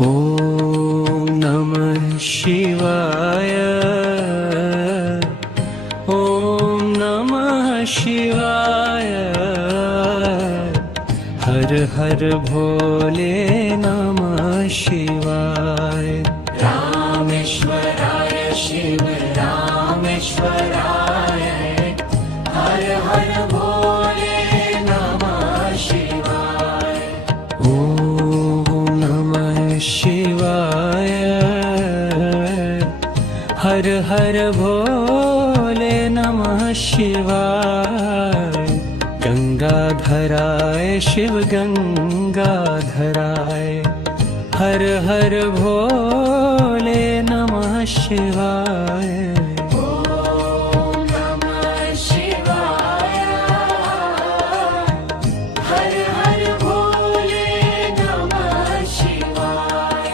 ॐ नमः शिवाय। ॐ नमः शिवाय। हर हर भोले नमः शिवाय। रामेश्वराय शिव रामेश्वराय हर हर भोले नमः शिवाय। ॐ नमः शिवाय। हर हर भोले नमः शिवाय। गंगाधराय शिव गंगाधराय। हर हर भोले नमः शिवाय। ॐ नमः शिवाय। हर हर भोले नमः शिवाय।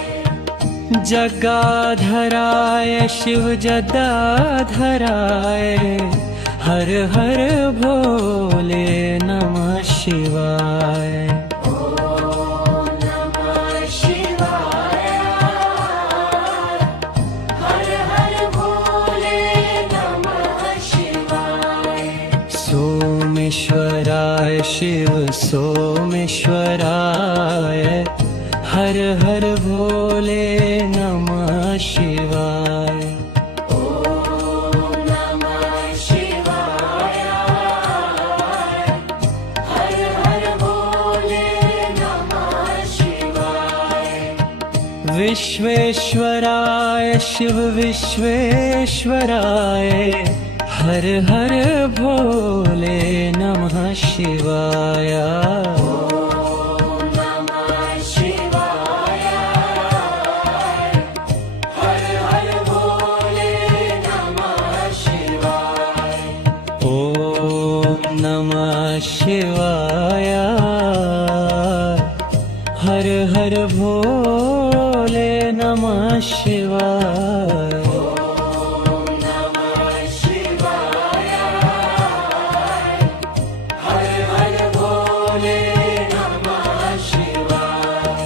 जगाधराय शिव जटाधराय। हर हर भोले नमः शिवाय। सोमेश्वराय शिव सोमेश्वराय। हर हर भोले नमः शिवाय। ॐ नमः शिवाय। हर हर भोले नमः शिवाय। विश्वेश्वराय शिव विश्वेश्वराय। हर हर भोले नमः शिवाय। ॐ नमः शिवाय। हर हर भोले नमः शिवाय। ॐ नमः शिवाय। हर हर भोले नमः शिवाय।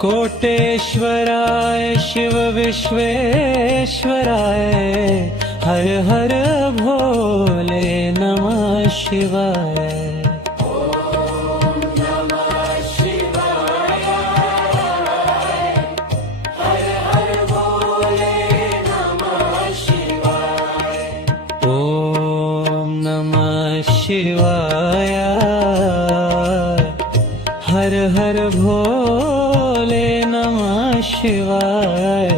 कोटेश्वराय शिव विश्वेश्वराय। हर हर भोले नमः शिवाय। ॐ नमः शिवाय। हर हर भोले नमः शिवाय। ॐ नमः शिवाय। हर हर भोले नमः शिवाय।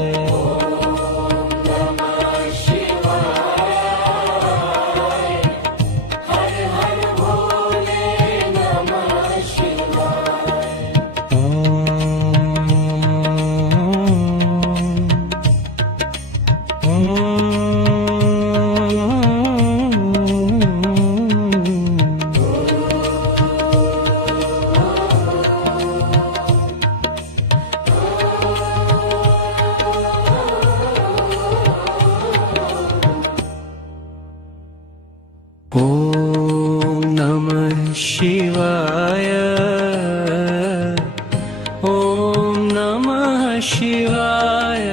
ॐ नमः शिवाय। ॐ नमः शिवाय।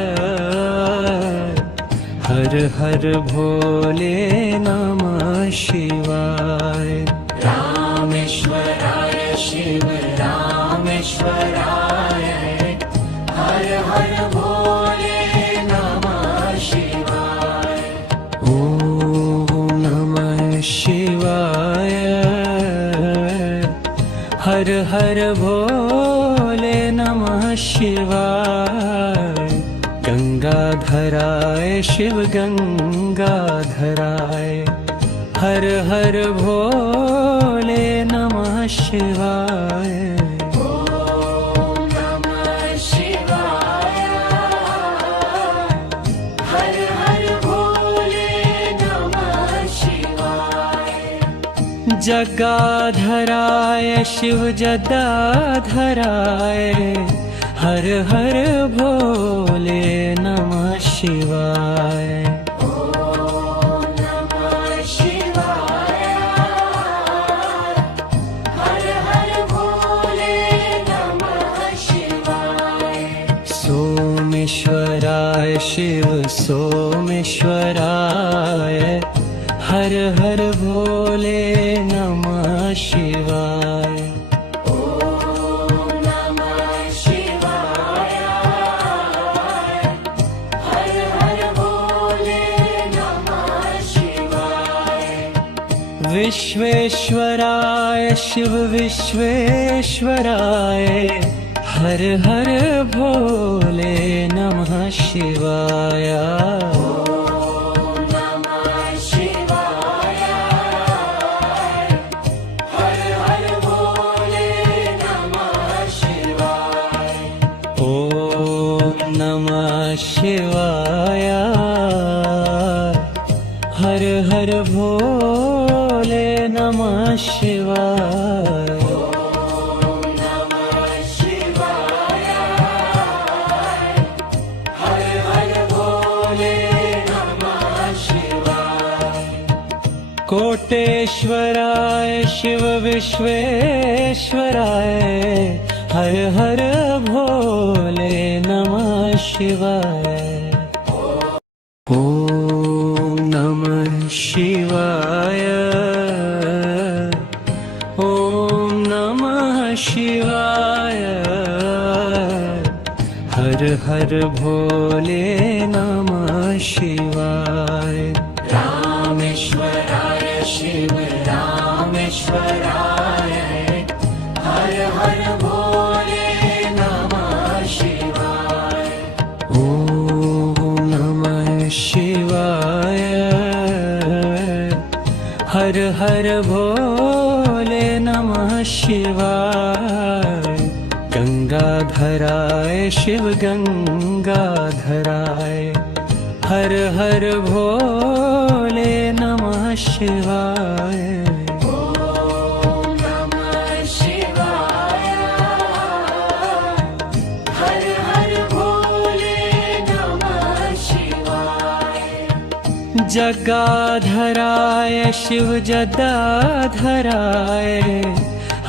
हर हर भोले नमः शिवाय। रामेश्वराय शिव रामेश्वराय हर हर भोले नमः शिवाय। ॐ नमः शिवाय। हर हर भोले नमः शिवाय। गंगाधराय शिव गंगाधराय। हर हर भोले नमः शिवाय। ॐ नमः शिवाय। हर हर भोले नमः शिवाय। जगाधराय शिव जटाधराय। हर हर भोले नमः शिवाय। हर हर भोले नमः शिवाय। शिव सोमेश्वराय हर हर भोले नमः शिवाय। विश्वेश्वराय शिव विश्वेश्वराय हर हर भोले नमः शिवाय। ओम नमः शिवाय हर हर भोले नमः शिवाय। कोटेश्वराय शिव विश्वेश्वराय हर हर भोले नमः शिवाय। ओम नमः शिवाय ओम नमः शिवाय हर हर भोले नमः शिवाय। रामेश्वराय शिव रामेश्वराय हर हर भोले नमः शिवाय। ओम नमः शिवाय हर हर भोले नमः शिवाय। गंगाधराय शिव गंगाधराय हर हर भोले नमः शिवाय। ओम नमः शिवाय हर हर भोले नमः शिवाय। जगाधराय शिव जटाधराय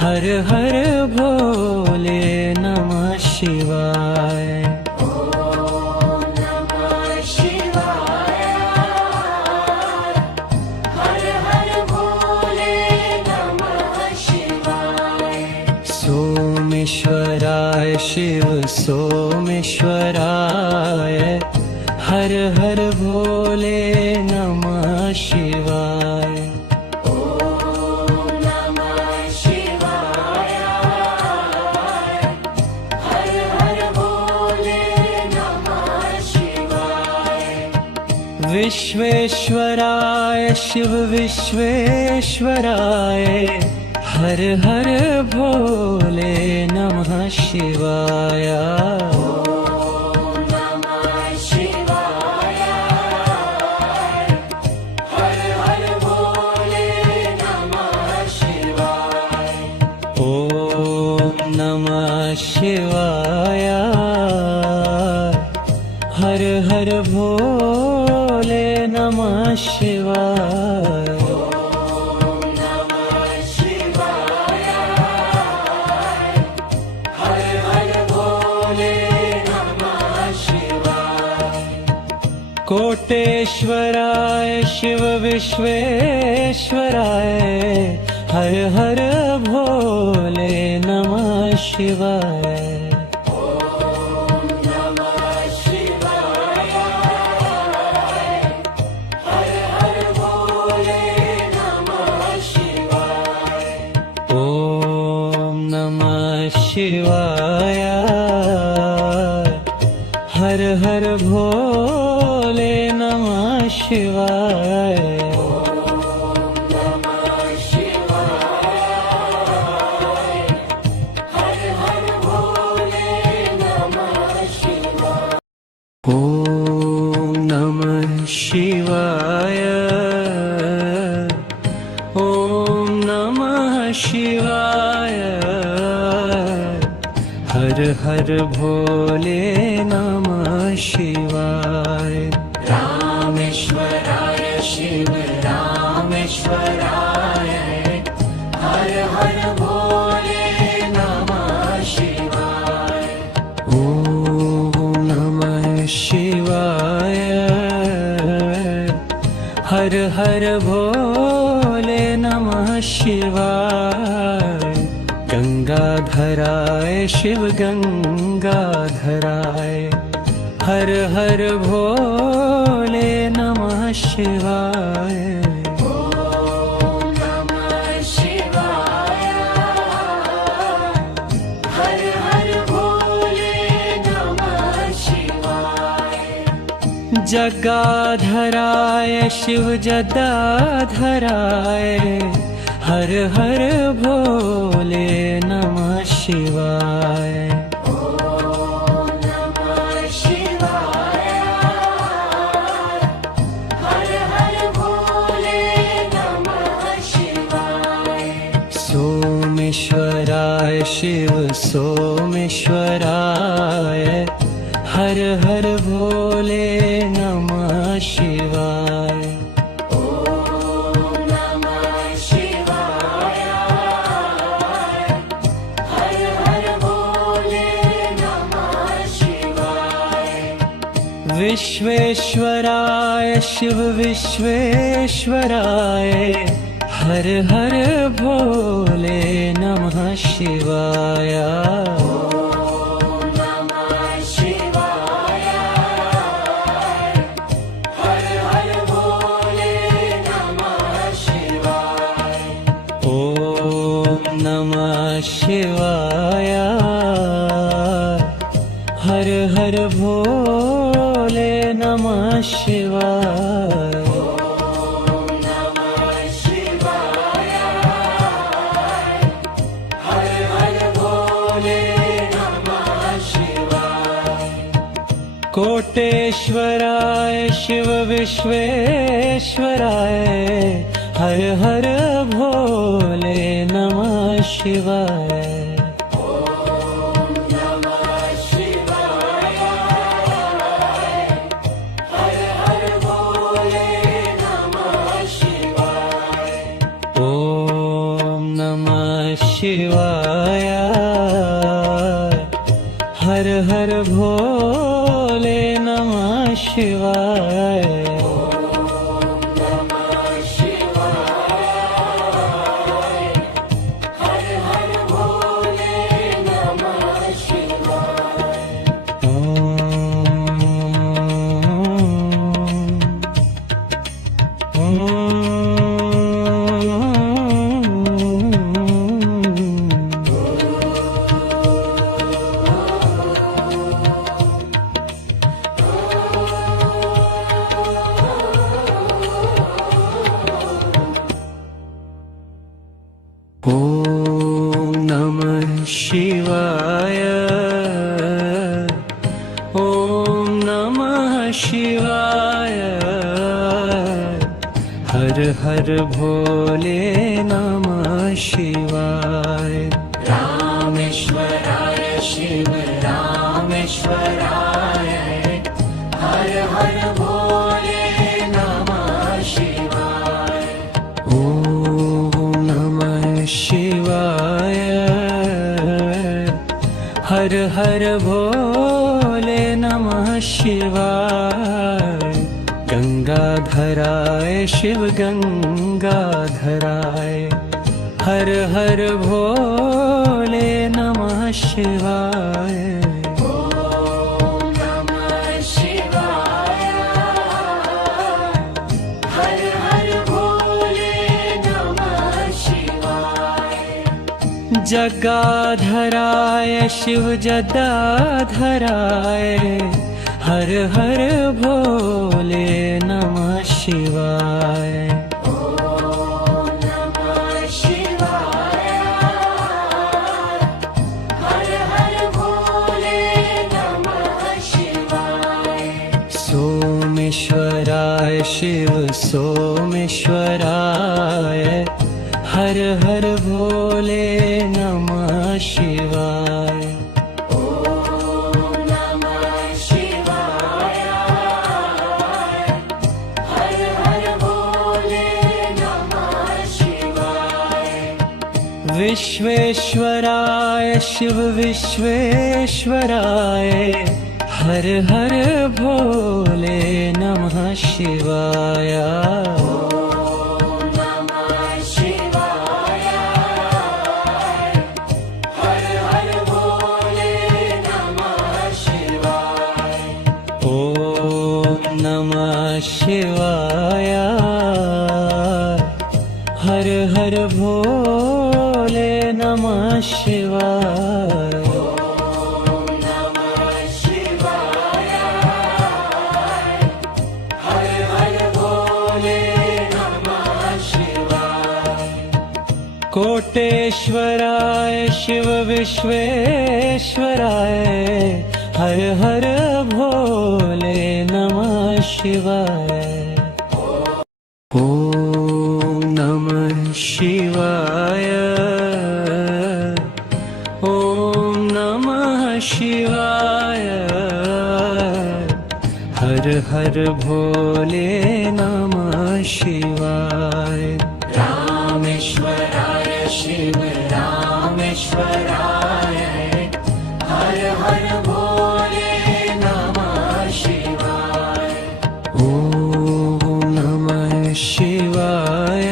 हर हर भोले नमः शिवाय। सोमेश्वराय शिव सोमेश्वराय हर हर भोले नमः शिवाय। ओम नमः शिवाय हर हर भोले नमः शिवाय। विश्वेश्वराय शिव विश्वेश्वराय हर हर भोले नमः शिवाय। ओम नमः शिवाय हर हर भोले नमः शिवाय। ओम नमः शिवाय हर हर भोले नमः शिवाय। कोटेश्वराय शिव विश्वेश्वराय हर हर भोले नमः शिवाय। ओम नमः शिवाय हर हर भोले नमः शिवाय। ओम नमः शिवाय हर हर भोले नमः शिवाय। ओम नमः शिवाय हर हर भोले नमः शिवाय। ओम नमः शिवाय ओम नमः शिवाय हर हर भोले नमः शिवाय। रामेश्वराय शिव रामेश्वराय हर हर भोले नमः शिवाय। ओम नमः शिवाय हर हर भोले नमः शिवाय। गंगाधराय शिव गंगाधराय, हर हर भोले नमः शिवाय। ओम नमः शिवाय। हर हर भोले नमः शिवाय। जगाधराय शिव जटाधराय, हर हर भोले नमः शिवाय। ओम नमः शिवाय। हर हर भोले नमः शिवाय। सोमेश्वराय शिव सोमेश्वराय, हर हर भोले नमः शिवाय। ओम नमः शिवाय। हर हर भोले नमः शिवाय। विश्वेश्वराय शिव विश्वेश्वराय, हर हर भोले नमः शिवाय। ओम नमः शिवाय। हर हर भोले नमः शिवाय। ओम नमः शिवाय, हर हर भोले नमः शिवाय। ओम नमः शिवाय। हर हर भोले नमः शिवाय। कोटेश्वराय शिव विश्वेश्वराय, हर हर भोले नमः शिवाय। ओम नमः शिवाय। हर हर भोले नमः शिवाय। ओम नमः शिवाय, हर हर भोले नमः शिवाय। ओम नमः शिवाय। हर हर भोले नमः शिवाय। ओम नमः शिवाय। ओम नमः शिवाय, हर हर भोले नमः शिवाय। रामेश्वराय शिव रामेश्वराय, हर हर भोले नमः शिवाय। ओम नमः शिवाय, हर हर भोले नमः शिवाय। गंगाधराय शिव गंगाधराय, हर हर भोले नमः शिवाय। ओम नमः शिवाय। हर हर भोले नमः शिवाय। जगाधराय शिव जटाधराय, हर हर भोले नमः शिवाय। ओम नमः शिवाय। हर हर भोले नमः शिवाय। सोमेश्वराय शिव सोमेश्वराय, हर हर भोले नमः शिवाय। ओम नमः शिवाय। हर हर भोले नमः शिवाय। विश्वेश्वराय शिव विश्वेश्वराय, हर हर भोले नमः शिवाय। कोटेश्वराय शिव विश्वेश्वराय हर हर भोले नमः शिवाय। ॐ नमः शिवाय। ॐ नमः शिवाय। हर हर भोले नमः शिवाय। रामेश्वराय शिव रामेश्वराय हर हर भोले नमः शिवाय। ॐ नमः शिवाय।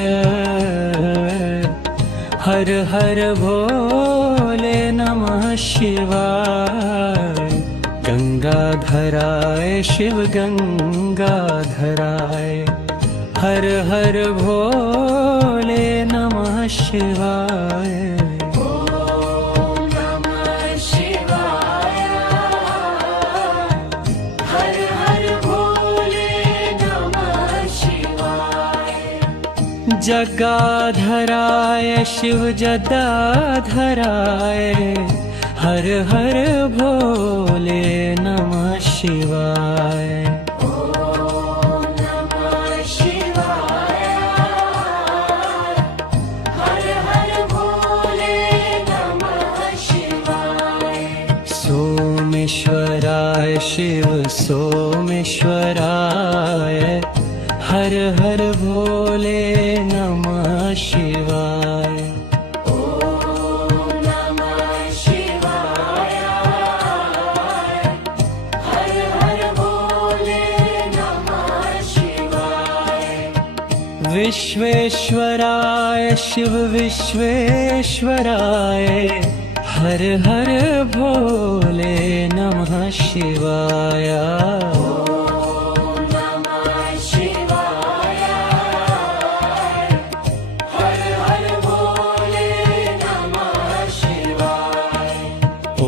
हर हर भोले नमः शिवाय। गंगाधराय शिव गंगाधराय हर हर भोले नमः शिवाय। ॐ नमः शिवाय हर हर भोले नमः शिवाय। जगाधराय शिव जटाधराय हर हर भोले नमः शिवाय। सोमेश्वराय शिव सोमेश्वराय हर हर भोले नमः शिवाय। ॐ नमः शिवाय हर हर भोले नमः शिवाय। विश्वेश्वराय शिव विश्वेश्वराय हर हर भोले नमः शिवाय। ॐ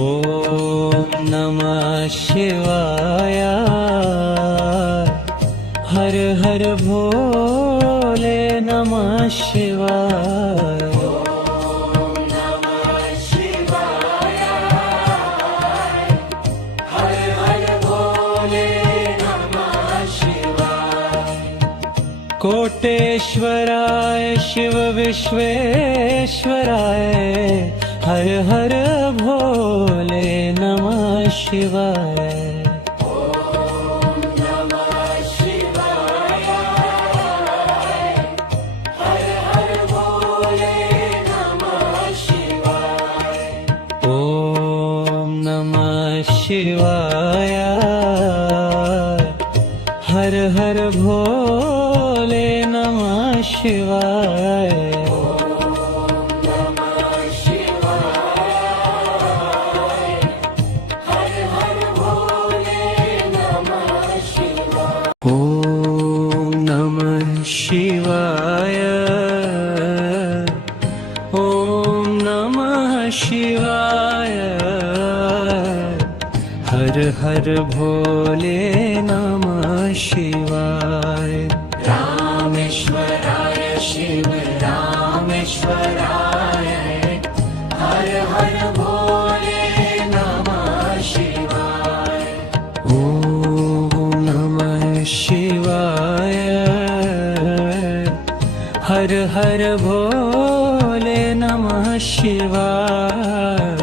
नमः शिवाय हर हर भोले नमः शिवाय। ॐ नमः शिवाय। हर हर भोले नमः शिवाय। कोटेश्वराय शिव विश्वेश्वराय हर हर भोले नमः शिवाय। ॐ नमः शिवाय हर हर भोले नमः शिवाय। ॐ नमः शिवाय। हर हर भोले नमः शिवाय। ॐ नमः शिवाय। ॐ नमः शिवाय। हर हर भोले नमः शिवाय। रामेश्वराय शिव रामेश्वराय हर हर भोले नमः शिवाय। ॐ नमः शिवाय। हर हर भोले नमः शिवाय।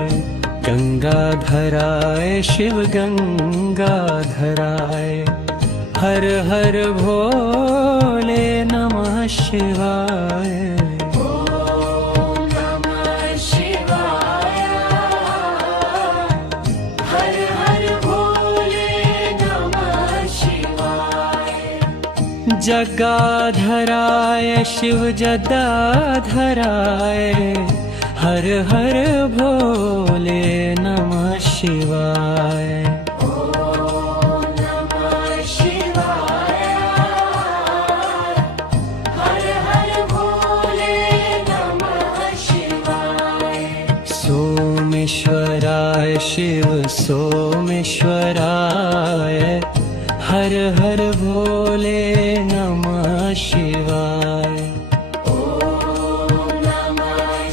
गंगाधराय शिव गंगाधराय हर हर भोले नमः शिवाय। ॐ नमः शिवाय हर हर भोले नमः शिवाय। जगाधराय शिव जटाधराय हर हर भोले नमः शिवाय। ॐ नमः शिवाय हर हर भोले नमः शिवाय। सोमेश्वराय शिव सोमेश्वराय हर हर भोले नमः शिवाय। ॐ नमः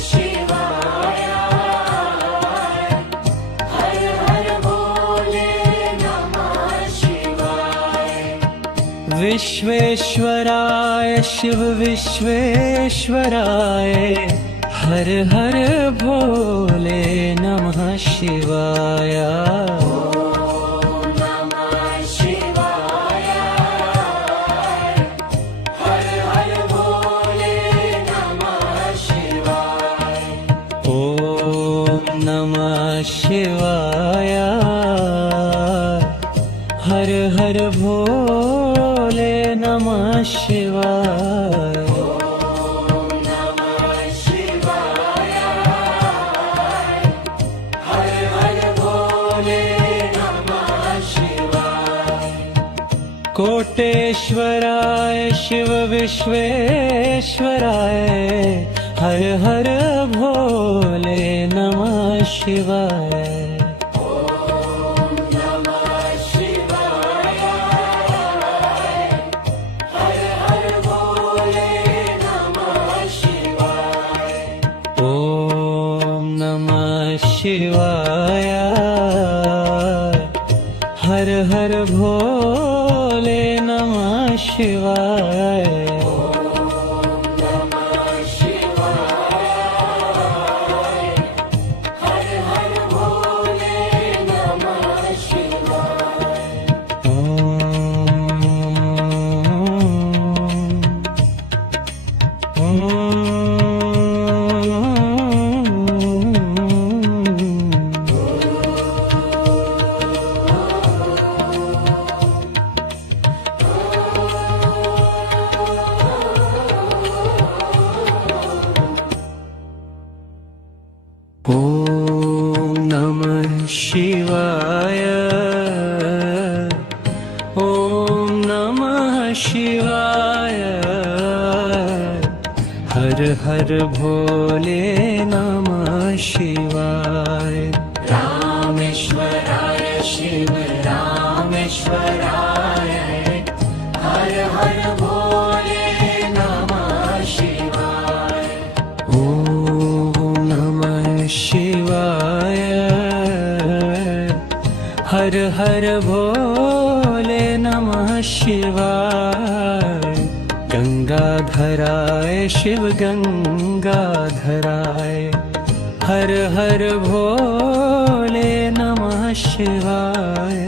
विश्वेश्वराय शिव विश्वेश्वराय हर हर भोले नमः शिवाय। शिवाय हर हर भोले नमः शिवाय। ओम नमः शिवाय हर हर भोले नमः शिवाय। कोटेश्वराय शिव विश्वेश्वराय हर हर भोले नमः शिवाय। ओम नमः शिवाय हर हर भोले नमः शिवाय। ओम नमः शिवाय हर हर भोले नमः शिवाय। ओम नमः शिवाय। ओम नमः शिवाय हर हर भोले नमः शिवाय। रामेश्वराय शिव रामेश्वराय हर हर भोले नमः शिवाय। ओम नमः शिवाय हर हर भोले नमः शिवाय। गंगाधराय शिव गंगाधराय हर हर भोले नमः शिवाय।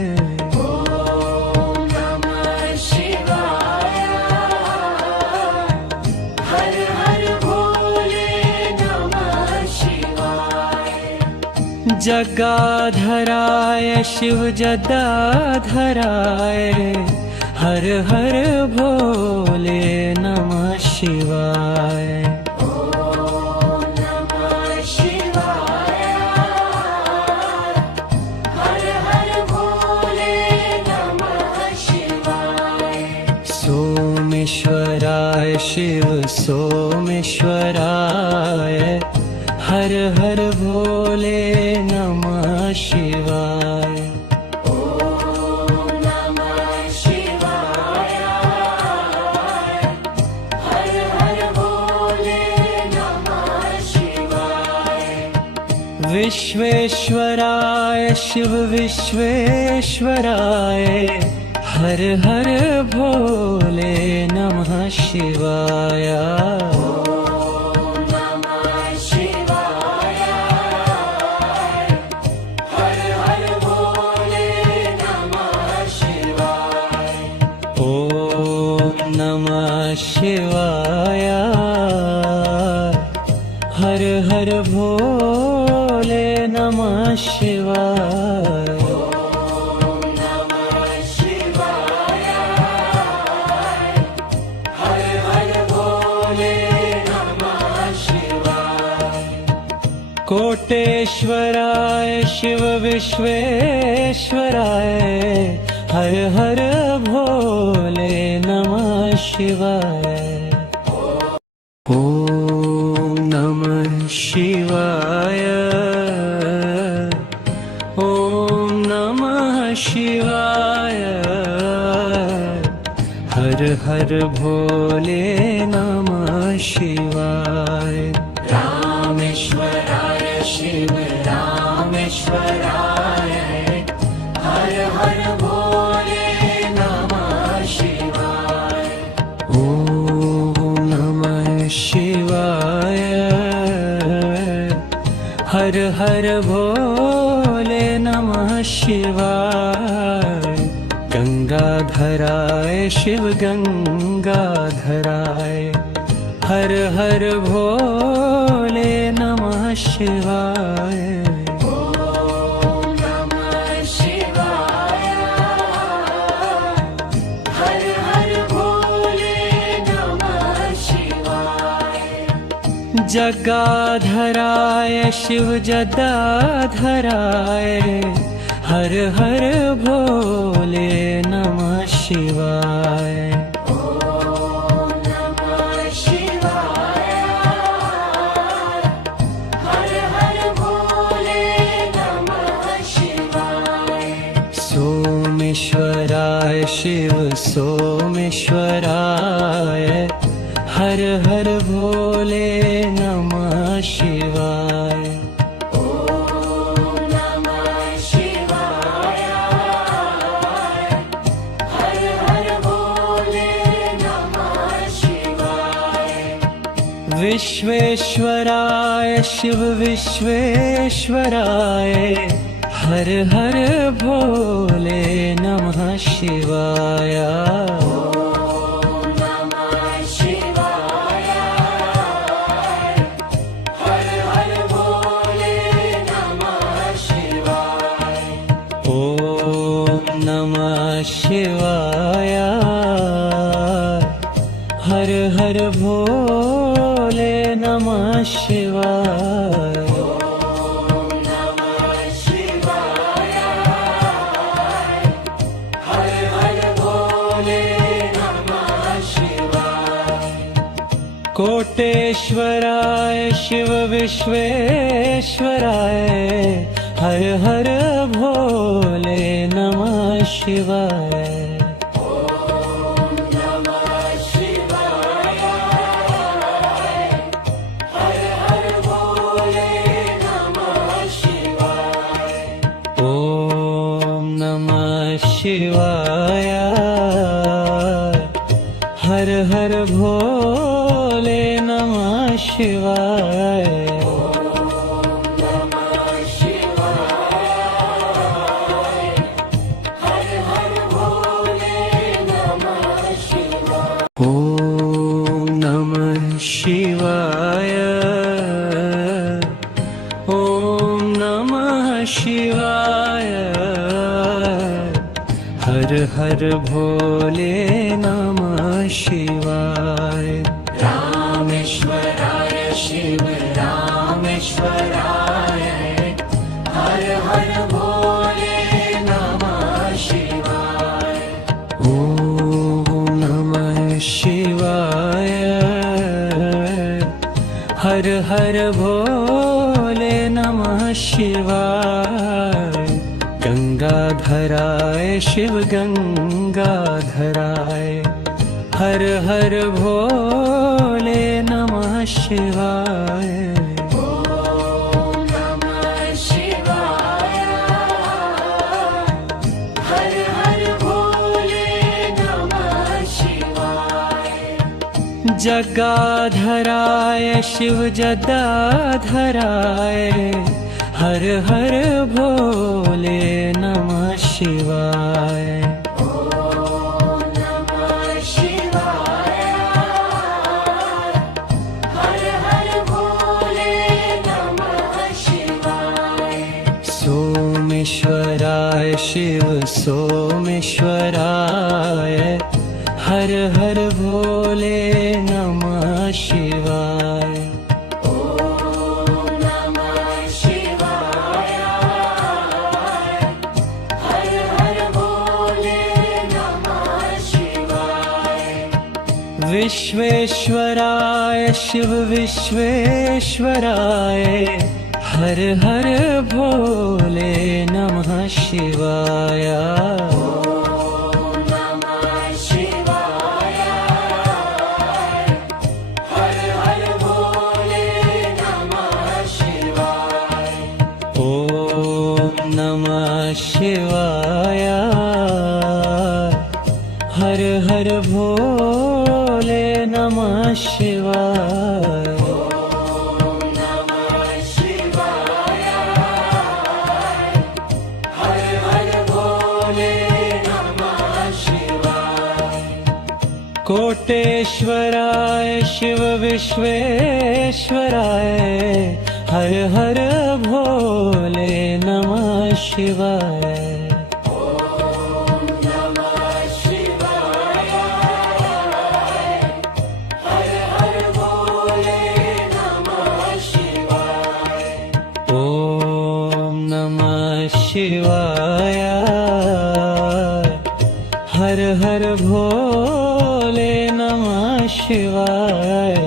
ओम नमः शिवाय हर हर भोले नमः शिवाय। जगाधराय शिव जटाधराय हर हर भोले नमः शिवाय। ओम नमः शिवाय हर हर भोले नमः शिवाय। सोमेश्वराय शिव सोमेश्वराय हर हर भोले नमः शिवाय। ओम नमः शिवाय हर हर भोले नमः शिवाय। विश्वेश्वराय शिव विश्वेश्वराय हर हर भोले नमः शिवाय। ओम नमः शिवाय हर हर भोले नमः शिवाय। ओम नमः शिवाय हर हर भोले नमः शिवाय। ओम नमः शिवाय हर हर भोले नमः शिवाय। कोटेश्वराय शिव विश्वेश्वराय हर हर भोले नमः शिवाय। ओम नमः शिवाय। ओम नमः शिवाय हर हर भोले नमः शिवाय। रामेश्वराय शिव रामेश्वराय हर हर भोले नमः शिवाय। हर हर भोले नमः शिवाय। गंगाधराय शिव गंगाधराय, हर हर भोले नमः शिवाय। ओम नमः शिवाय। हर हर भोले नमः शिवाय। जगाधराय शिव जटाधराय, हर हर भोले नमः शिवाय। ओम नमः शिवाय। हर हर भोले नमः शिवाय। सोमेश्वराय शिव सोमेश्वराय, हर हर भोले नमः शिवाय। ओम नमः शिवाय। हर हर भोले नमः शिवाय। विश्वेश्वराय शिव विश्वेश्वराय, हर हर भोले नमः शिवाय। ओम नमः शिवाय। हर हर भोले नमः शिवाय। ओम नमः शिवाय, हर हर भोले नमः शिवाय। ओम नमः शिवाय। हर हर भोले नमः शिवाय। कोटेश्वराय शिव विश्वेश्वराय, हर हर भोले नमः शिवाय। ओम नमः शिवाय। हर हर भोले नमः शिवाय। ओम नमः शिवाय, हर हर भोले नमः शिवाय। ओम नमः शिवाय। हर हर भोले नमः शिवाय। ओम नमः शिवाय। ओम नमः शिवाय, हर हर भोले नमः शिवाय। रामेश्वराय शिव रामेश्वराय, हर हर भोले नमः शिवाय। ओम नमः शिवाय, हर हर भोले नमः शिवाय। गंगाधराय शिव गंगाधराय, हर हर भोले नमः शिवाय। ओम नमः शिवाय। हर हर भोले नमः शिवाय। जगाधराय शिव जटाधराय, हर हर भोले नमः शिवाय। ओम नमः शिवाय। हर हर भोले नमः शिवाय। सोमेश्वराय शिव सोमेश्वराय, हर हर भोले नमः शिवाय। ओम नमः शिवाय। हर हर भोले नमः शिवाय। विश्वेश्वराय शिव विश्वेश्वराय, हर हर भोले नमः शिवाय। ओम नमः शिवाय। हर हर भोले नमः शिवाय। ओम नमः शिवाय, हर हर भोले नमः शिवाय। ओम नमः शिवाय। कोटेश्वराय शिव विश्वेश्वराय हर हर भोले नमः शिवाय। ॐ नमः शिवाय हर हर भोले नमः शिवाय। ॐ नमः शिवाय हर हर भोले नमः शिवाय।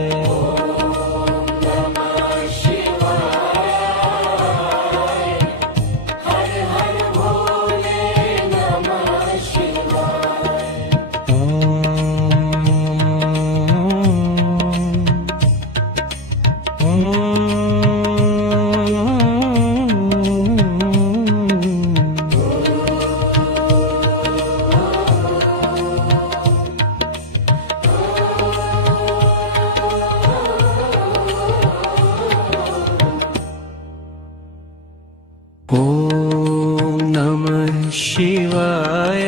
ॐ नमः शिवाय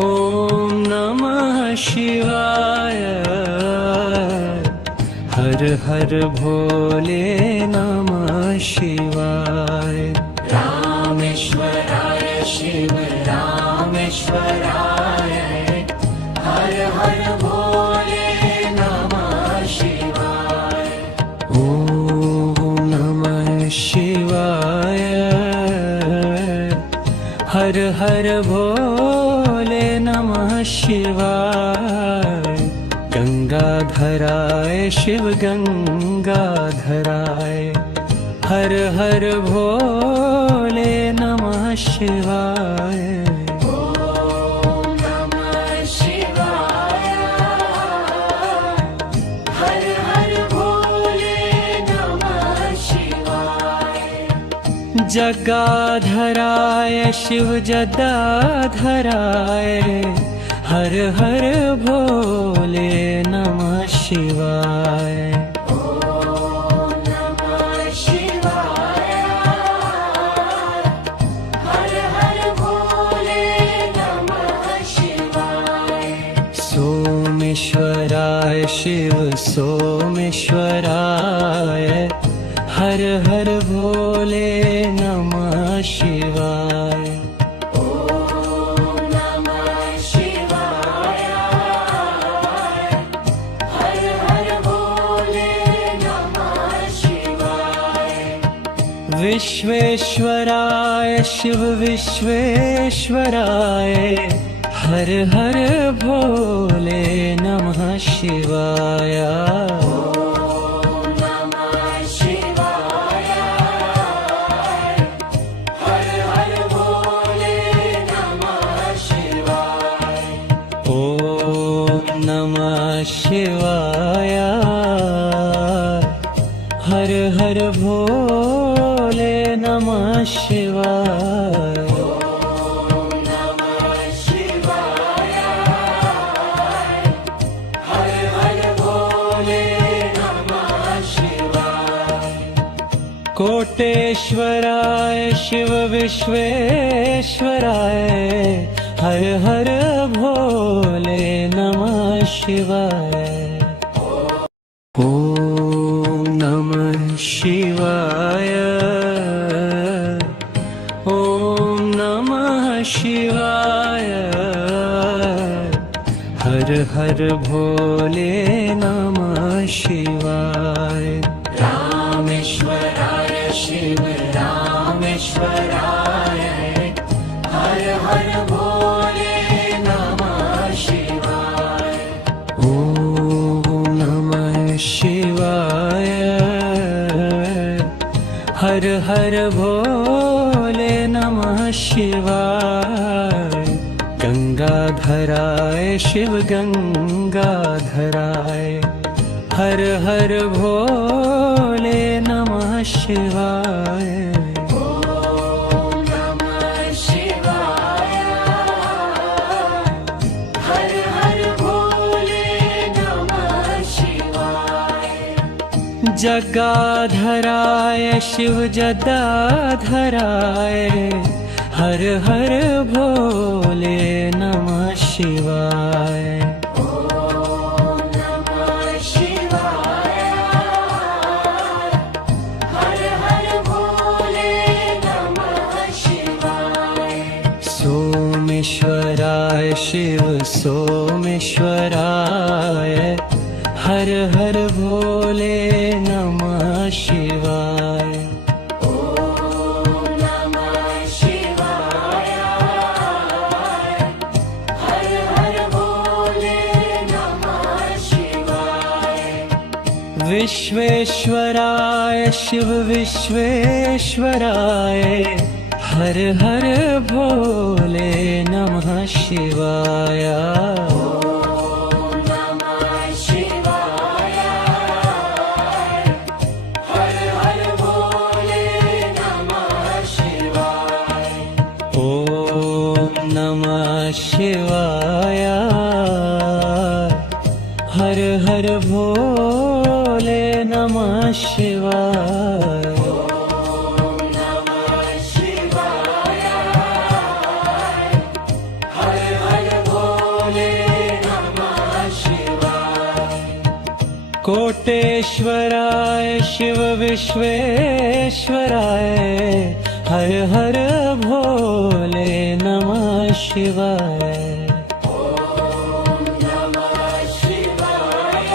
ॐ नमः शिवाय हर हर भोले नमः शिवाय। रामेश्वराय शिव रामेश्वराय हर हर भोले नमः शिवाय। ॐ नमः शिवाय हर हर भोले नमः शिवाय। गंगाधराय शिव गंगाधराय हर हर भोले नमः शिवाय। ॐ नमः शिवाय हर हर भोले नमः शिवाय। जगाधराय शिव जटाधराय हर हर भोले नमः शिवाय। ॐ नमः शिवाय हर हर भोले नमः शिवाय। सोमेश्वराय शिव सोमेश्वराय हर हर भोले नमः शिवाय। ॐ नमः शिवाय हर हर भोले नमः शिवाय। विश्वेश्वराय शिव विश्वेश्वराय हर हर भोले नमः शिवाय। शिवाय हर हर भोले नमः शिवाय। ॐ नमः शिवाय हर हर भोले नमः शिवाय। कोटेश्वराय शिव विश्वेश्वराय हर हर भोले नमः शिवाय। ॐ नमः शिवाय ॐ नमः शिवाय हर हर भोले नमः शिवाय। रामेश्वराय शिव रामेश्वराय हर हर भोले नमः शिवाय। ॐ नमः शिवाय हर हर भोले नमः शिवाय। गंगाधराय शिव गंगाधराय हर हर भोले नमः शिवाय। ॐ नमः शिवाय हर हर भोले नमः शिवाय। जगाधराय शिव जटाधराय हर हर भोले नमः शिवाय। शिवाय ॐ नमः शिवाय हर हर भोले नमः शिवाय सोमेश्वराय शिव सोमेश्वराय हर हर भोले नमः शिवाय ॐ नमः शिवाय हर हर भोले नमः शिवाय विश्वेश्वराय शिव विश्वेश्वराय हर हर भोले नमः शिवाय ॐ नमः शिवाय हर हर भोले नमः शिवाय ॐ नमः शिवाय हर हर भोले नमः शिवाय ॐ नमः शिवाय हर हर भोले नमः शिवाय कोटेश्वराय शिव विश्वेश्वराय हर हर भोले नमः शिवाय ॐ नमः शिवाय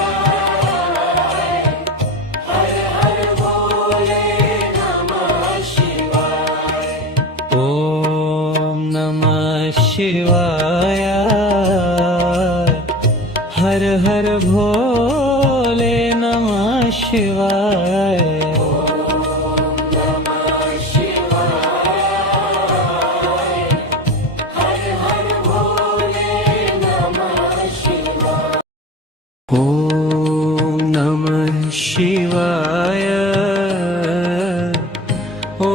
हर हर भोले नमः शिवाय ॐ नमः शिवाय हर हर भोले नमः शिवाय नमः शिवाय हर हर भोले नमः शिवाय ॐ नमः शिवाय ॐ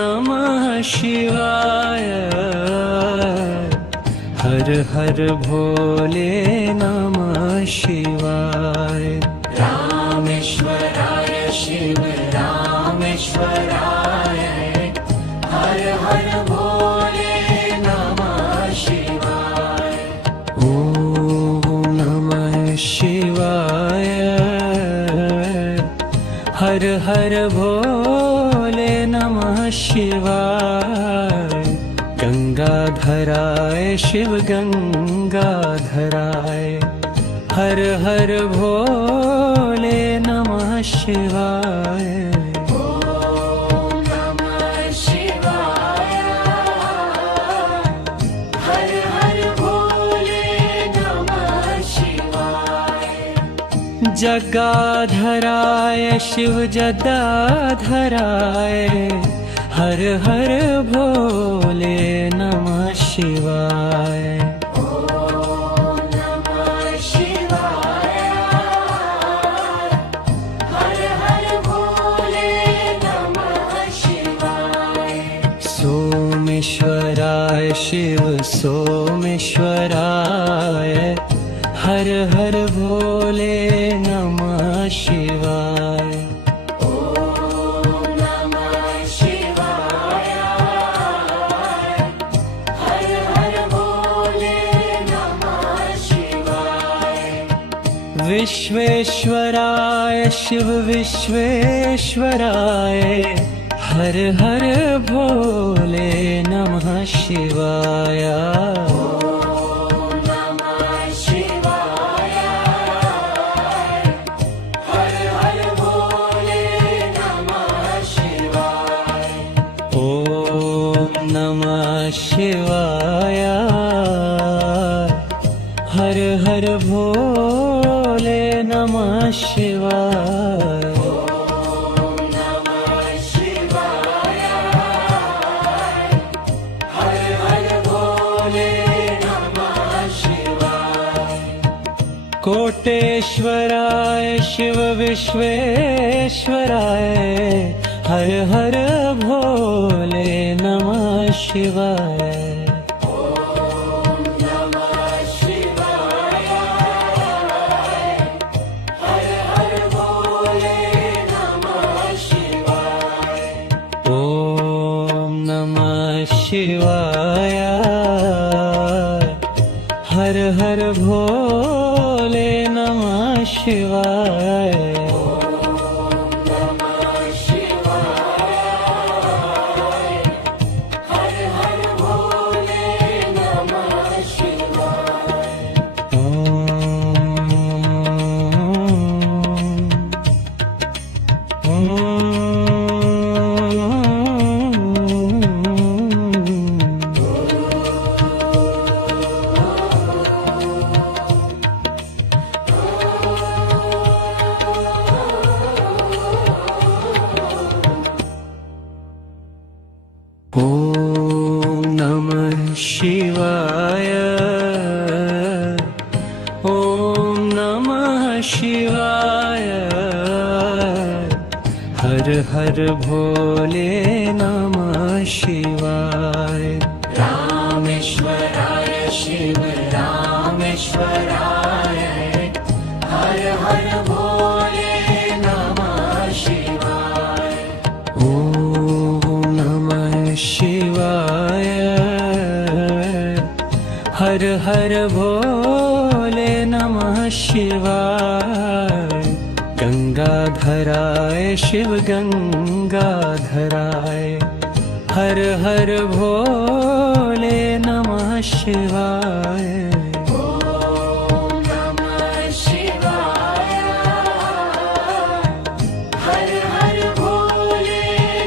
नमः शिवाय हर हर भोले नमः शिवाय रामेश्वराय शिव रामेश्वराय हर हर भोले नमः शिवाय ॐ नमः शिवाय हर हर भोले नमः शिवाय गंगाधराय शिव गंगाधराय हर हर भोले नमः शिवाय ॐ नमः शिवाय हर हर भोले नमः शिवाय जगाधराय शिव जदाधराय हर हर भोले नमः शिवाय ॐ नमः शिवाय हर हर भोले नमः शिवाय सोमेश्वराय शिव सोमेश्वराय हर हर भोले नमः शिवाय ॐ नमः शिवाय हर हर भोले नमः शिवाय विश्वेश्वराय शिव विश्वेश्वराय हर हर भोले नमः शिवाय नमः शिवाय हर हर भोले नमः शिवाय ॐ नमः शिवाय हर हर भोले नमः शिवाय ॐ नमः शिवाय हर हर भोले नमः शिवाय कोटेश्वराय शिव विश्वेश्वराय हर हर भोले नमः शिवाय ॐ नमः शिवाय हर हर भोले नमः शिवाय ॐ नमः शिवाय भोले नमः शिवाय। नमः शिवाय। हर हर भोले नमः शिवाय। ॐ नमः शिवाय। ॐ नमः शिवाय। हर हर भोले नमः शिवाय। रामेश्वराय शिव रामेश्वराय। हर हर भोले नमः शिवाय। ॐ नमः शिवाय। हर हर भोले नमः शिवाय। गंगाधराय शिव गंगाधराय। हर हर भोले नमः शिवाय। ॐ नमः शिवाय। हर हर भोले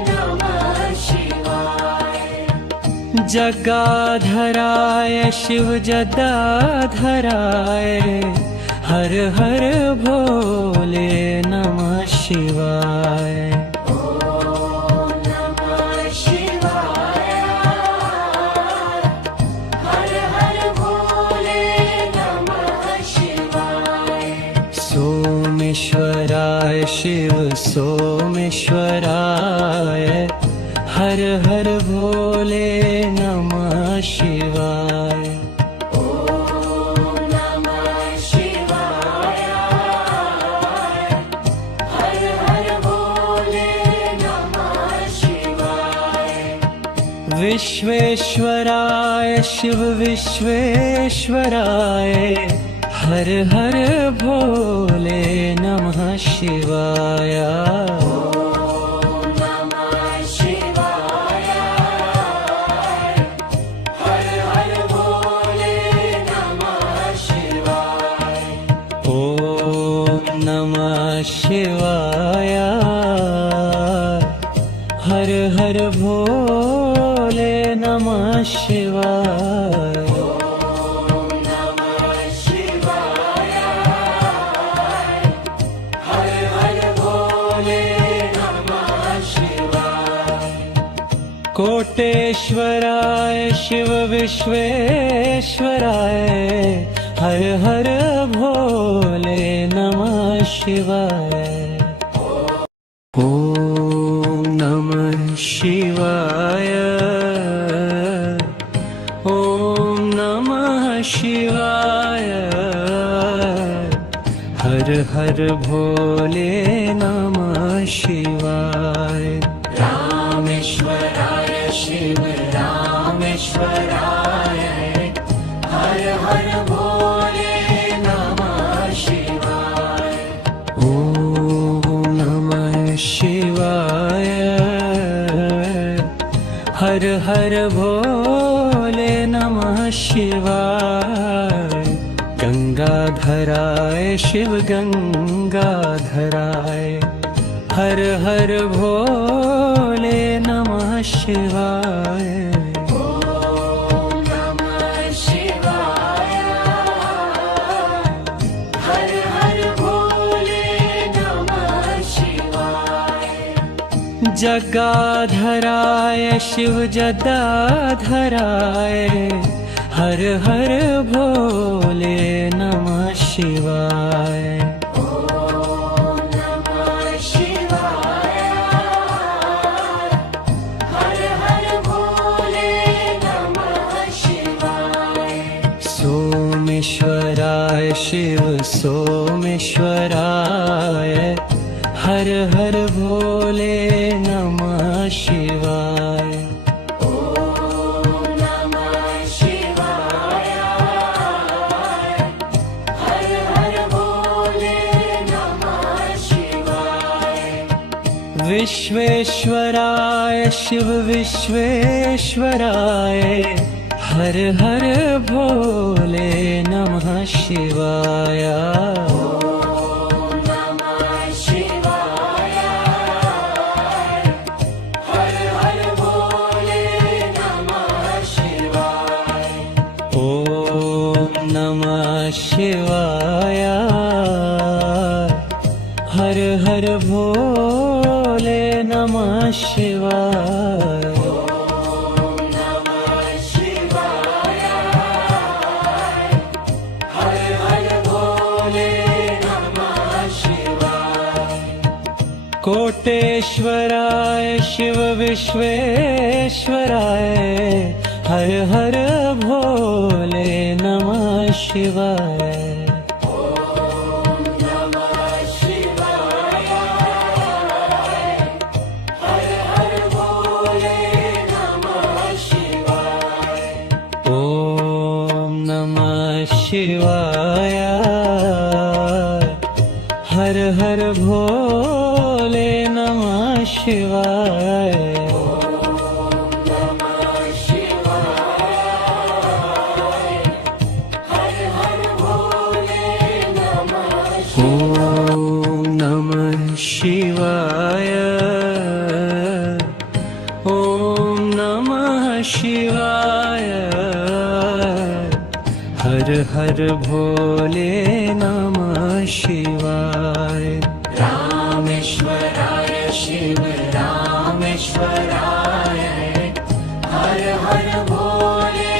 नमः शिवाय। जगाधराय शिव जटाधराय। हर हर भोले नमः शिवाय। ॐ नमः शिवाय। हर हर भोले नमः शिवाय। सोमेश्वराय शिव सोमेश्वराय। हर हर भोले नमः शिवाय। ॐ नमः शिवाय। हर हर भोले नमः शिवाय। विश्वेश्वराय शिव विश्वेश्वराय। हर हर भोले नमः शिवाय। नमः शिवाय। हर हर भोले नमः शिवाय। ॐ नमः शिवाय। हर हर भोले नमः शिवाय। नमः शिवाय। हर हर भोले नमः शिवाय। कोटेश्वराय शिव विश्वेश्वराय। हर हर भोले नमः शिवाय। ॐ नमः शिवाय। ॐ नमः शिवाय। हर हर भोले नमः शिवाय। रामेश्वराय शिव रामेश्वराय। हर हर भोले नमः शिवाय। ॐ नमः शिवाय। हर हर भोले नमः शिवाय। गंगाधराय शिव गंगाधराय। हर हर भोले नमः शिवाय। ॐ नमः शिवाय। हर हर भोले नमः शिवाय। जगाधराय शिव जटाधराय। हर हर भोले नमः शिवाय। ॐ नमः शिवाय। हर हर भोले नमः शिवाय। सोमेश्वराय शिव सोमेश्वराय। हर हर भोले नमः शिवाय। ॐ नमः शिवाय। विश्वेश्वराय शिव विश्वेश्वराय हर हर भोले नमः शिवाय। नमः शिवाय हर हर भोले नमः शिवाय। ओम नमः शिवाय हर हर भोले नमः शिवाय। नमः शिवाय हर हर भोले नमः शिवाय। कोटेश्वराय शिव विश्वेश्वराय हर हर भोले नमः शिवाय। नमः शिवाय हर हर भोले नमः शिवाय। ओम नमः शिवाय हर हर भोले नमः शिवाय। नमः शिवाय हर हर भोले नमः ओम नमः शिवाय ओम नमः शिवाय हर हर भोले नमः शिवाय। रामेश्वराय शिव रामेश्वराय हर हर भोले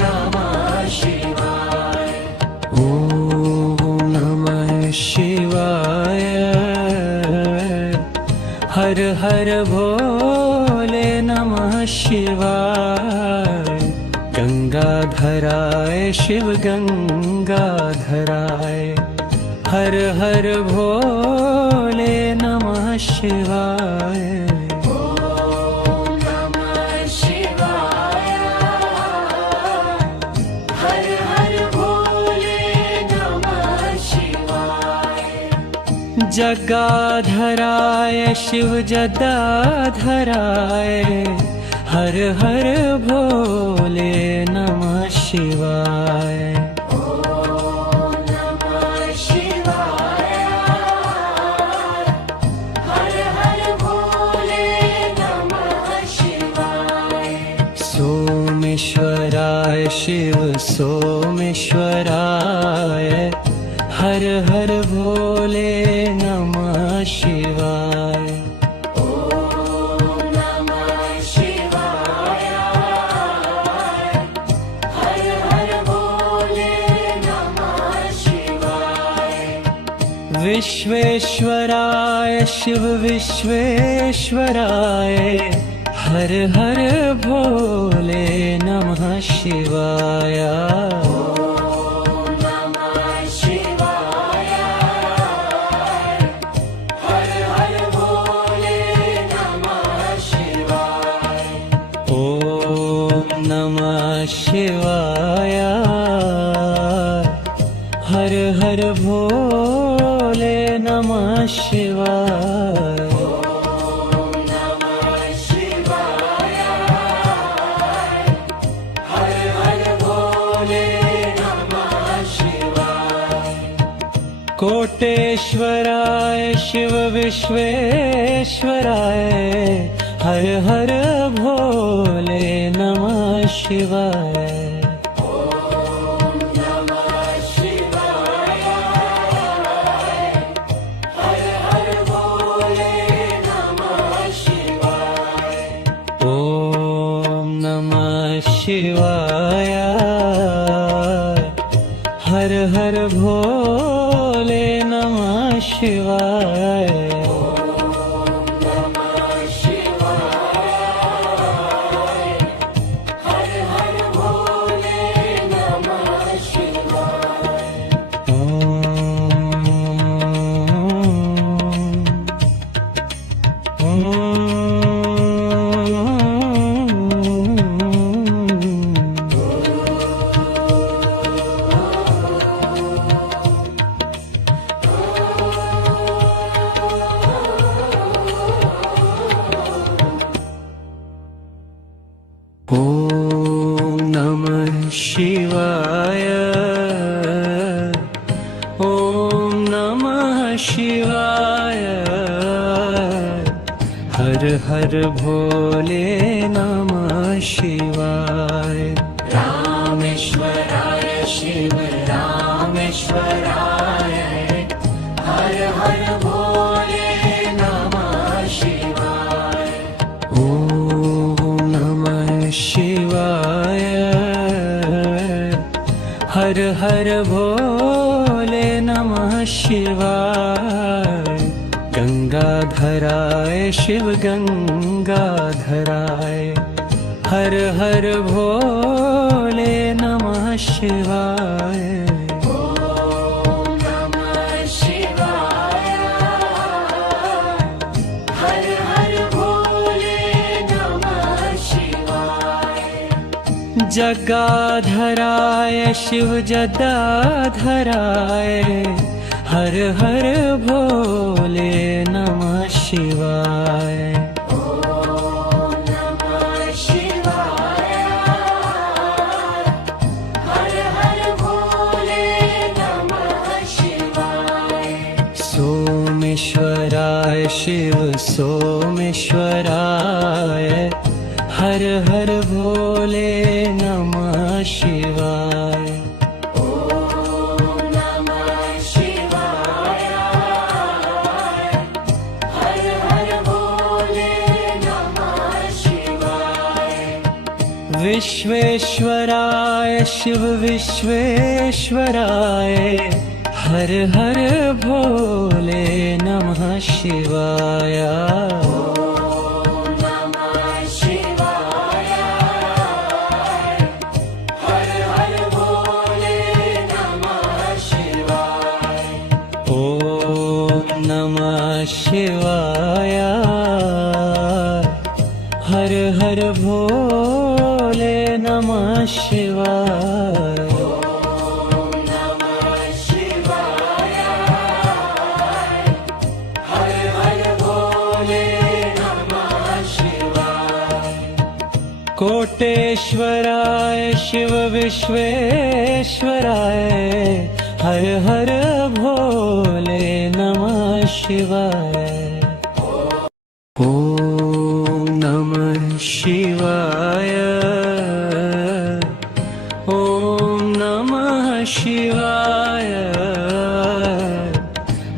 नमः शिवाय। ओम नमः शिवाय हर हर भोले नमः शिवाय। गंगाधराय शिव गंगाधराय हर हर भोले नमः शिवाय। नमः शिवाय हर हर भोले नमः शिवाय। जगाधराय शिव जगाधराय हर हर भोले नमः शिवाय। नमः शिवाय हर हर भोले नमः शिवाय। सोमेश्वराय शिव सोमेश्वराय हर हर भोले नमः शिवाय। नमः शिवाय हर हर भोले नमः शिवाय। विश्वेश्वराय शिव विश्वेश्वराय हर हर भोले नमः शिवाय। नमः शिवाय हर हर भोले नमः शिवाय। ओम नमः शिवाय हर हर भोले नमः शिवाय। नमः शिवाय हर हर भोले नमः शिवाय। कोटेश्वराय शिव विश्वेश्वराय हर हर भोले नमः शिवाय। नमः शिवाय हर हर भोले नमः शिवाय। ओम नमः शिवाय हर हर भोले नमः शिवाय। नमः शिवाय हर हर भोले नमः शिवाय। हर भोले नमः शिवाय। रामेश्वराय शिव रामेश्वराय हर हर भोले नमः शिवाय। ॐ नमः शिवाय। हर हर भोले नमः शिवाय। गंगाधराय शिव गंगाधराय हर हर भोले नमः शिवाय। ॐ नमः शिवाय हर हर भोले नमः शिवाय। जगाधराय शिव जटाधराय हर हर भोले नमः शिवाय। सोमेश्वराय शिव सोमेश्वराय हर हर भोले नमः शिवाय। ॐ नमः शिवाय हर हर भोले नमः शिवाय। विश्वेश्वराय शिव विश्वेश्वराय हर हर भोले नमः शिवाय। ॐ नमः शिवाय हर हर भोले नमः शिवाय। ॐ नमः शिवाय। हर हर भोले नमः शिवाय। कोटेश्वराय शिव विश्वेश्वराय हर हर भोले नमः शिवाय। ॐ नमः शिवाय। ॐ नमः शिवाय।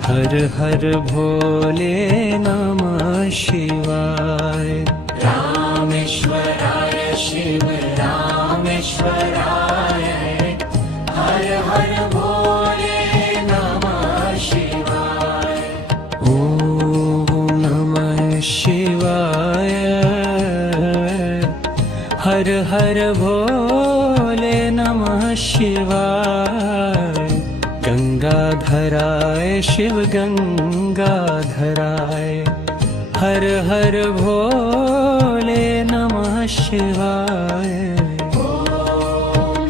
हर हर भोले नमः शिवाय। रामेश्वराय शिव रामेश्वराय हर हर भोले नमः शिवाय। ॐ नमः शिवाय। हर हर भोले नमः शिवाय। गंगाधराय शिव गंगाधराय हर हर भोले नमः शिवाय। ॐ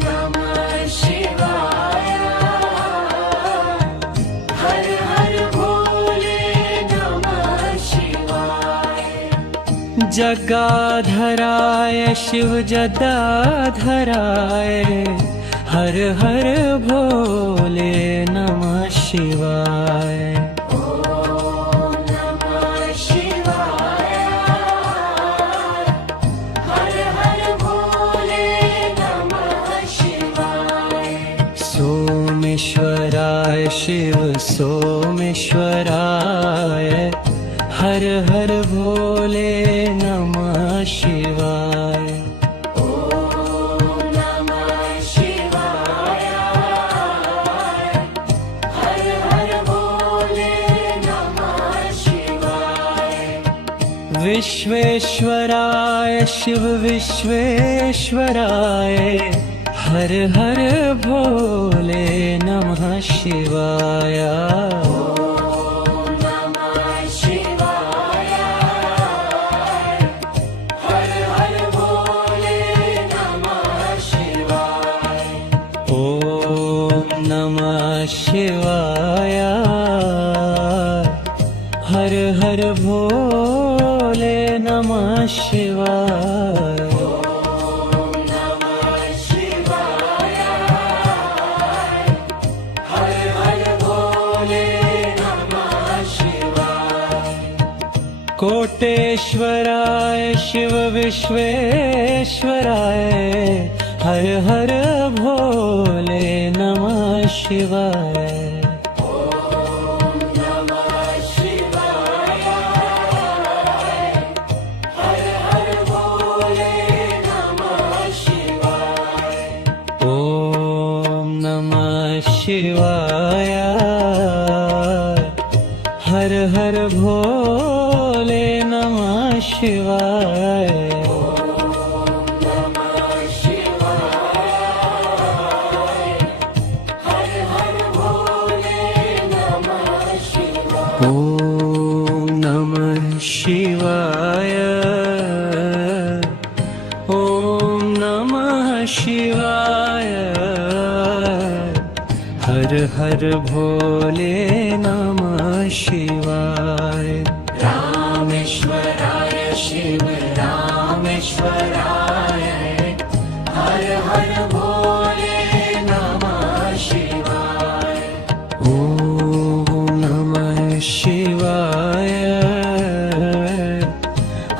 नमः शिवाय हर हर भोले नमः शिवाय। जगाधराय शिव जटाधराय हर हर भोले नमः शिवाय। सोमेश्वराय शिव सोमेश्वराय हर हर भोले नमः शिवाय। ॐ नमः शिवाय हर हर भोले नमः शिवाय। विश्वेश्वराय शिव विश्वेश्वराय हर हर भोले नमः शिवाय। ॐ नमः शिवाय हर हर भोले नमः शिवाय। ॐ नमः शिवाय। हर हर भोले नमः शिवाय। कोटेश्वराय शिव विश्वेश्वराय हर हर भोले नमः शिवाय। शिवाय हर हर भोले नमः शिवाय। ओम नमः शिवाय। ओम नमः शिवाय हर हर भोले नमः शिवाय। रामेश्वराय शिव रामेश्वराय हर हर भोले नमः शिवाय। ओम नमः शिवाय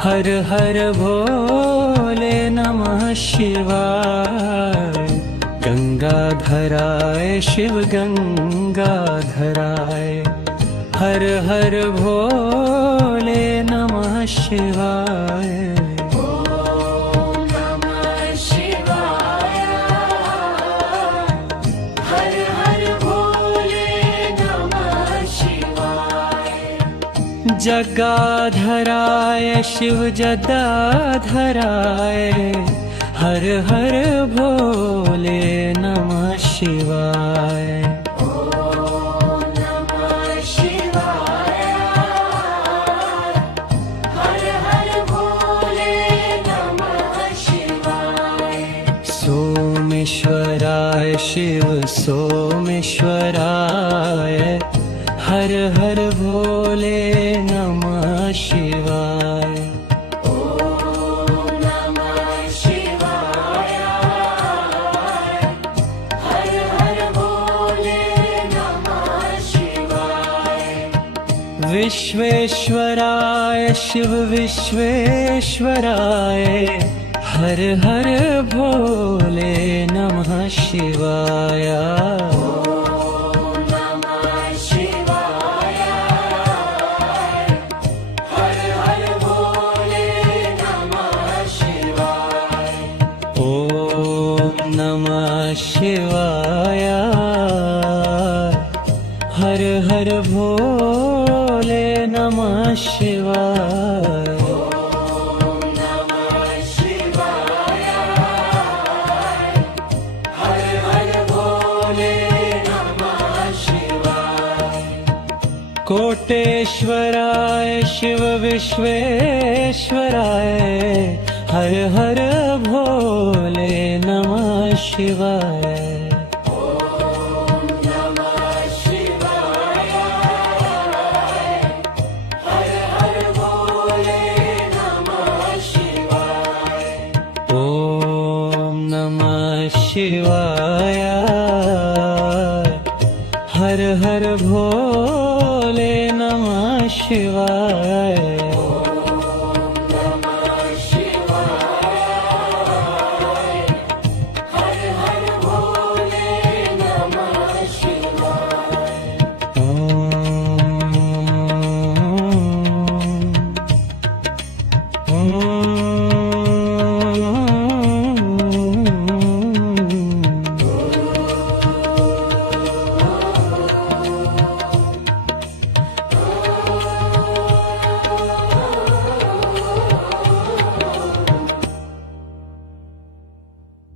हर हर भोले नमः शिवाय। गंगाधराय शिव गंगाधराय हर हर भोले नमः शिवाय। ओम नमः शिवाय हर हर भोले नमः शिवाय। जगाधराय शिव जटाधराय हर हर भोले नमः शिवाय। ओम नमः शिवाय हर हर भोले नमः शिवाय। सोमेश्वराय शिव सोमेश्वराय हर हर भोले नमः शिवाय। विश्वेश्वराय शिव विश्वेश्वराय हर हर भोले नमः शिवाय। ओम नमः शिवाय हर हर भोले नमः शिवाय। ओम नमः शिवाय हर हर भोले नमः शिवाय। ओम नमः शिवाय हर हर भोले नमः शिवाय। कोटेश्वराय शिव विश्वेश्वराय हर हर भोले नमः शिवाय। शिवाय हर हर भोले नमः शिवाय। ओम नमः शिवाय हर हर भोले नमः शिवाय।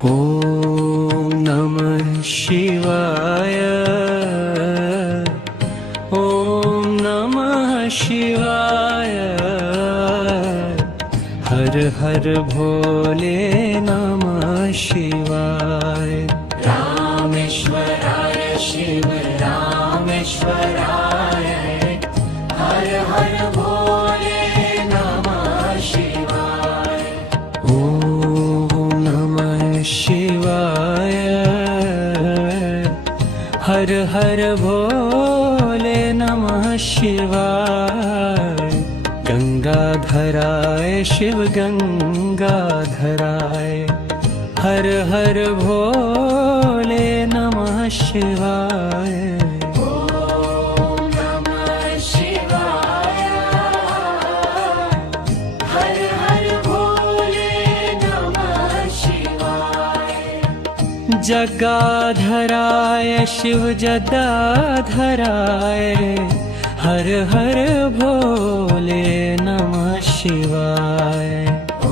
ओम नमः शिवाय। ओम नमः शिवाय हर हर भोले नमः शिवाय। रामेश्वराय शिव रामेश्वराय हर हर भोले नमः शिवाय। ओम नमः शिवाय हर हर भोले नमः शिवाय। गंगा गंगाधराय शिव गंगाधराय हर हर भोले नमः शिवाय। ॐ नमः शिवाय हर हर भोले नमः शिवाय। जगाधराय शिव जटाधराय हर हर भोले नमः शिवाय। ॐ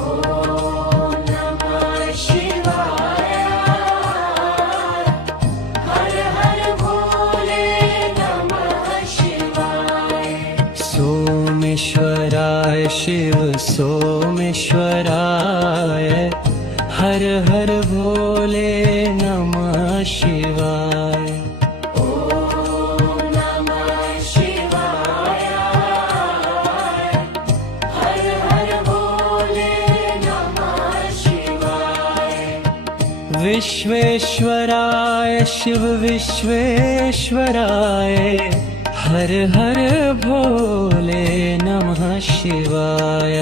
नमः शिवाय हर हर भोले नमः शिवाय। सोमेश्वराय शिव सोमेश्वराय हर हर भोले नमः शिवाय। ॐ नमः शिवाय हर हर भोले नमः शिवाय। विश्वेश्वराय शिव विश्वेश्वराय हर हर भोले नमः शिवाय।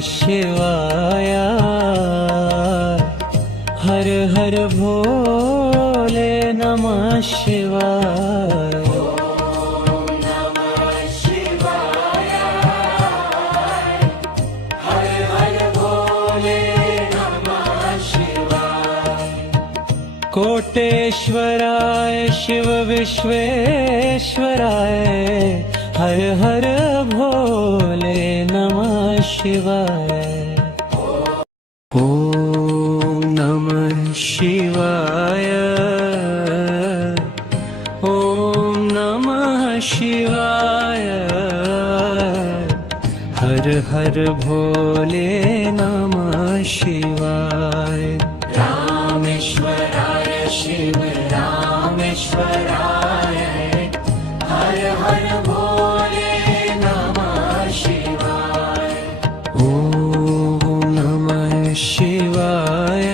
शिवाय हर हर भोले नमः शिवाय। ॐ नमः शिवाय हर हर भोले नमः शिवाय। कोटेश्वराय शिव विश्वेश्वराय हर हर भोले नमः शिवाय। ॐ नमः शिवाय ॐ नमः शिवाय हर हर भोले नमः शिवाय। रामेश्वराय शिव रामेश्वराय हर हर भोले नमः शिवाय। ॐ नमः शिवाय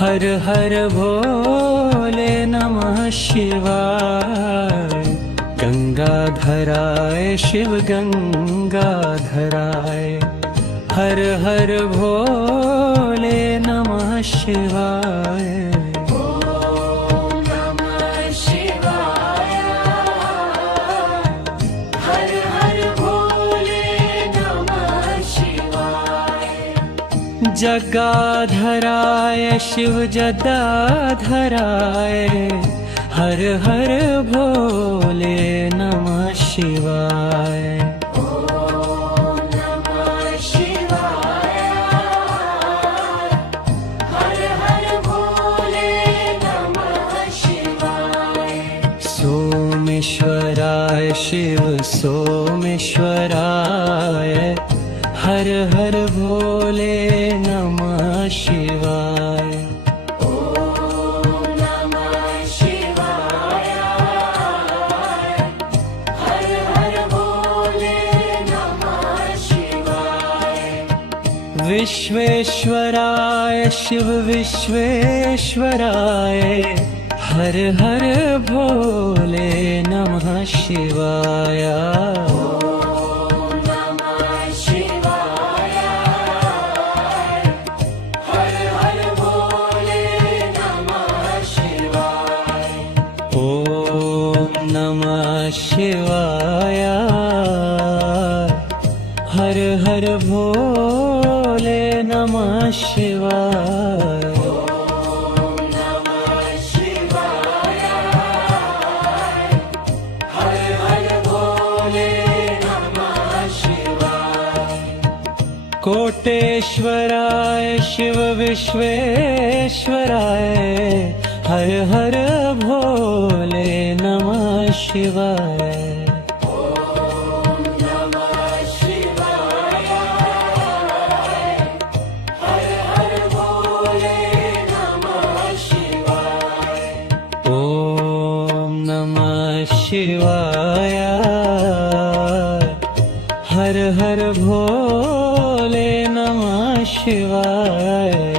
हर हर भोले नमः शिवाय। गंगाधराय शिव गंगाधराय हर हर भोले नमः शिवाय। ॐ नमः शिवाय हर हर भोले नमः शिवाय। जगाधराय शिव जटाधराय हर हर भोले नमः शिवाय। ॐ नमः शिवाय हर हर भोले नमः शिवाय। सोमेश्वराय शिव सोमेश्वराय हर हर भोले नमः शिवाय। ॐ नमः शिवाय हर हर भोले नमः शिवाय। विश्वेश्वराय शिव विश्वेश्वराय हर हर भोले नमः शिवाय। शिवाय हर हर भोले नमः शिवाय। ॐ नमः शिवाय हर हर भोले नमः शिवाय। कोटेश्वराय शिव विश्वेश्वराय हर हर भोले नमः शिवाय। शिवाय हर हर भोले नमः शिवाय।